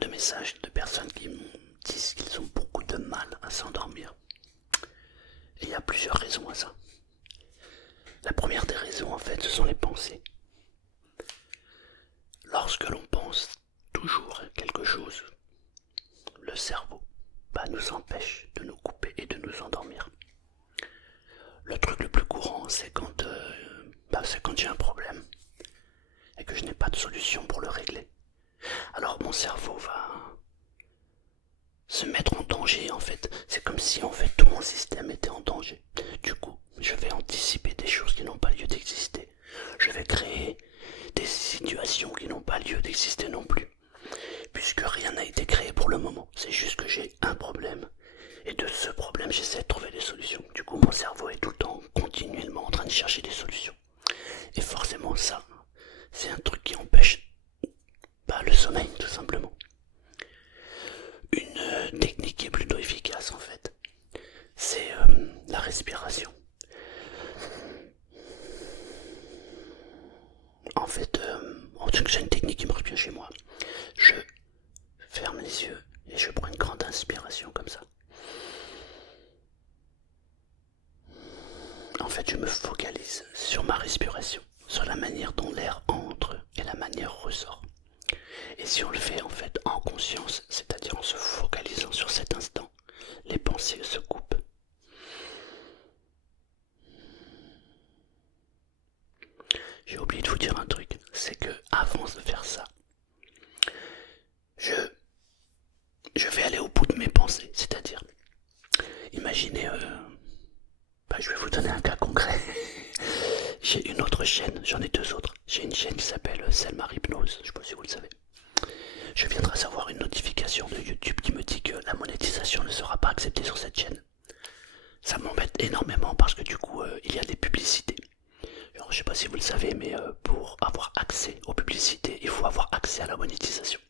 de messages de personnes qui me disent qu'ils ont beaucoup de mal à s'endormir. Et il y a plusieurs raisons à ça. La première des raisons, en fait, ce sont les pensées. Lorsque l'on pense toujours à quelque chose, le cerveau nous empêche de nous couper et de nous endormir. Le truc le plus courant, c'est quand j'ai un problème et que je n'ai pas de solution pour le régler. Alors mon cerveau va se mettre en danger, en fait. C'est comme si en fait tout mon système était en danger. Du coup, je vais anticiper des choses qui n'ont pas lieu d'exister. Je vais créer des situations qui n'ont pas lieu d'exister non plus. Puisque rien n'a été créé pour le moment. C'est juste que j'ai un problème. Et de ce problème, j'essaie de trouver des solutions. Du coup, mon cerveau est tout le temps, continuellement en train de chercher des solutions. Et forcément, ça, c'est un truc qui empêche le sommeil, tout simplement. Une technique qui est plutôt efficace, en fait, c'est la respiration. En fait, j'ai une technique qui marche bien chez moi. Je ferme les yeux et je prends une grande inspiration comme ça. En fait, je me focalise sur ma respiration, sur la manière dont l'air entre et la manière ressort. Et si on le fait en fait en conscience, c'est-à-dire en se focalisant sur cet instant, les pensées se coupent. J'ai oublié de vous dire un truc, c'est que avant de faire ça, je vais aller au bout de mes pensées, c'est-à-dire, imaginez, je vais vous donner un cas concret. J'ai une autre chaîne, j'en ai deux autres. J'ai une chaîne qui s'appelle Selma Hypnose, je ne sais pas si vous le savez. Je viens de recevoir une notification de YouTube qui me dit que la monétisation ne sera pas acceptée sur cette chaîne. Ça m'embête énormément parce que du coup, il y a des publicités. Alors, je sais pas si vous le savez, mais pour avoir accès aux publicités, il faut avoir accès à la monétisation.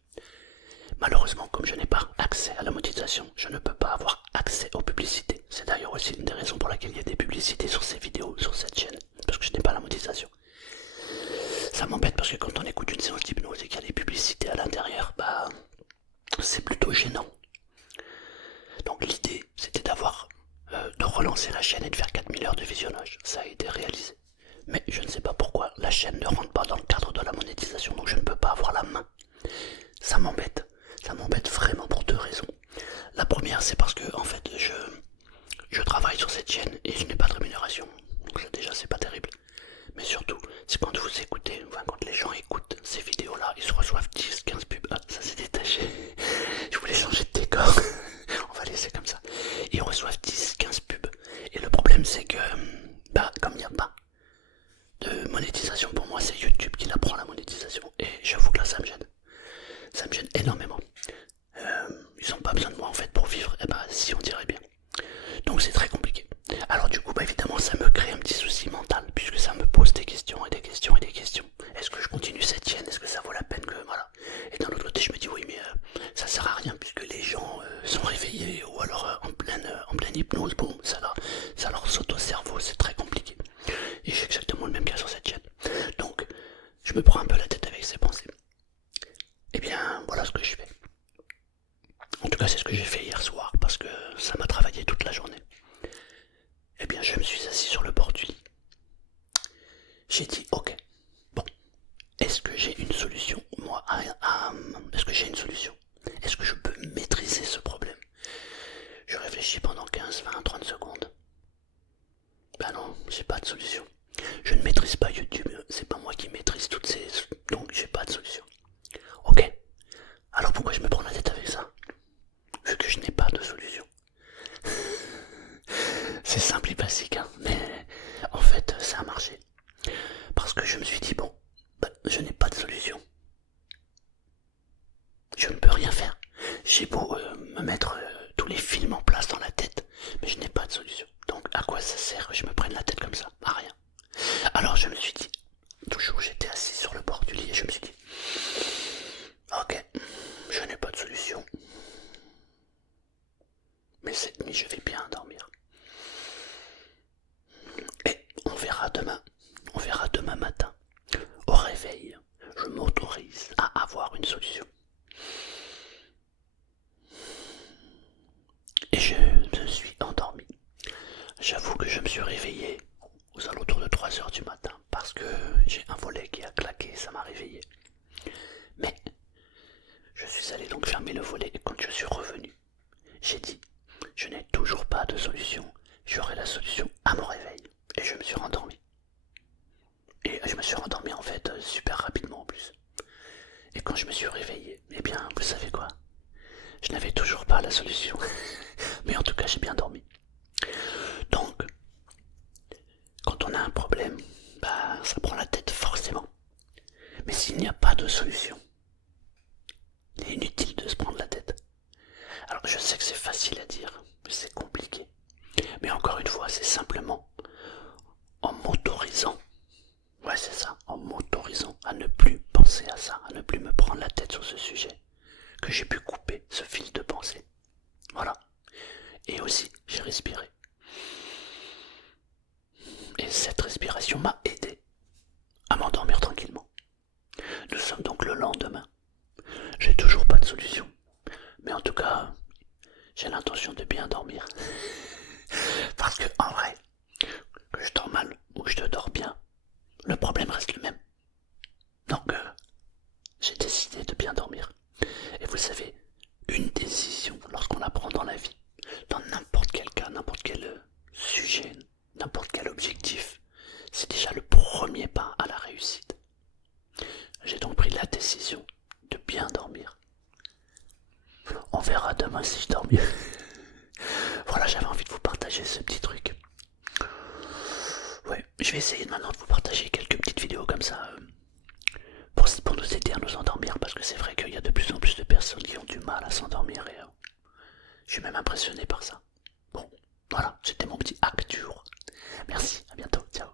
Malheureusement, comme je n'ai pas accès à la monétisation, je ne peux pas avoir accès aux publicités. C'est d'ailleurs aussi une des raisons pour laquelle il y a des publicités sur ces vidéos, sur cette chaîne, parce que je n'ai pas la monétisation. Ça m'embête parce que quand on écoute une séance d'hypnose et qu'il y a des publicités à l'intérieur, c'est plutôt gênant. Donc l'idée, c'était de relancer la chaîne et de faire 4000 heures de visionnage. Ça a été réalisé. Mais je ne sais pas pourquoi la chaîne ne rentre pas dans le cadre de la monétisation, donc je ne peux pas avoir la main. Ça m'embête. Ça m'embête vraiment pour deux raisons. La première, c'est parce que en fait, je travaille sur cette chaîne et je n'ai pas de rémunération. Donc ça, déjà, c'est pas terrible. Mais surtout, c'est quand vous écoutez, quand les gens écoutent ces vidéos-là, ils se reçoivent 10-15 pubs. Ah, ça s'est détaché. Je voulais changer de décor. On va laisser comme ça. Ils reçoivent 10-15 pubs. Et le problème, c'est que, comme il n'y a pas de monétisation pour moi, c'est YouTube qui la prend la monétisation. Et j'avoue que là, ça me gêne. Ça me gêne énormément. Ils n'ont pas besoin de moi en fait pour vivre. Si, on dirait bien. Donc c'est très compliqué. Alors du coup, évidemment, ça me crée un petit souci mental, puisque ça me pose des questions et des questions et des questions. Est-ce que je continue cette chaîne? Est-ce que ça vaut la peine que... Voilà. Et d'un autre côté, je me dis, oui, mais ça sert à rien, puisque les gens sont réveillés, ou alors en pleine hypnose, boum, ça leur saute au cerveau, c'est très compliqué. Et j'ai exactement le même cas sur cette chaîne. Donc, je me prends un peu la tête avec ces pensées. Et bien, voilà ce que je fais. En tout cas, c'est ce que j'ai fait hier soir, parce que ça m'a travaillé toute la journée. Eh bien, je me suis assis sur le bord du lit. J'ai dit, ok, bon, est-ce que j'ai une solution, moi, est-ce que j'ai une solution? Est-ce que je peux maîtriser ce problème? Je réfléchis pendant 15, 20, 30 secondes. Non, j'ai pas de solution. Je ne maîtrise pas YouTube, c'est pas moi qui maîtrise toutes ces... Donc, j'ai pas de solution. Ok, alors pourquoi je me prends la tête avec ça? Vu que je n'ai pas de solution. C'est simple et basique, hein, mais en fait, ça a marché. Parce que je me suis dit, bon, je n'ai pas de solution. Je ne peux rien faire. J'ai beau me mettre tous les films en place dans la tête, mais je n'ai pas de solution. Donc à quoi ça sert que je me prenne la tête comme ça? À rien. Alors je me suis dit, toujours j'étais assis sur le bord du lit et je me suis dit, ok, je n'ai pas de solution. Mais cette nuit je vais bien dormir. Et on verra demain matin. Au réveil, je m'autorise à avoir une solution. le volet et quand je suis revenu, j'ai dit, je n'ai toujours pas de solution, j'aurai la solution à mon réveil. Et je me suis rendormi. Et je me suis rendormi en fait super rapidement en plus. Et quand je me suis réveillé, eh bien vous savez quoi? Je n'avais toujours pas la solution. Mais en tout cas j'ai bien dormi. Donc, quand on a un problème, bah ça prend la tête forcément. Mais s'il n'y a pas de solution, il est inutile de se prendre la tête. Alors je sais que c'est facile à dire, mais c'est compliqué. Mais encore une fois, c'est simplement en m'autorisant, ouais c'est ça, en m'autorisant à ne plus penser à ça, à ne plus me prendre la tête sur ce sujet, que j'ai pu couper ce fil de pensée. Voilà. Et aussi, j'ai respiré. Et cette respiration m'a aidé à m'endormir tranquillement. Nous sommes donc le lendemain. J'ai toujours pas de solution. Mais en tout cas, j'ai l'intention de bien dormir. Parce que en vrai, que je dors mal ou que je dors bien, le problème reste le même. Donc, j'ai décidé de bien dormir. Et vous savez, une décision, lorsqu'on la prend dans la vie, dans n'importe quel cas, n'importe quel sujet, n'importe quel objectif, c'est déjà le premier pas à la réussite. J'ai donc pris la décision de bien dormir. On verra demain si je dors mieux. Voilà, j'avais envie de vous partager ce petit truc. Ouais, je vais essayer maintenant de vous partager quelques petites vidéos comme ça pour nous aider à nous endormir parce que c'est vrai qu'il y a de plus en plus de personnes qui ont du mal à s'endormir et je suis même impressionné par ça. Bon, voilà, c'était mon petit hack du jour. Merci, à bientôt, ciao.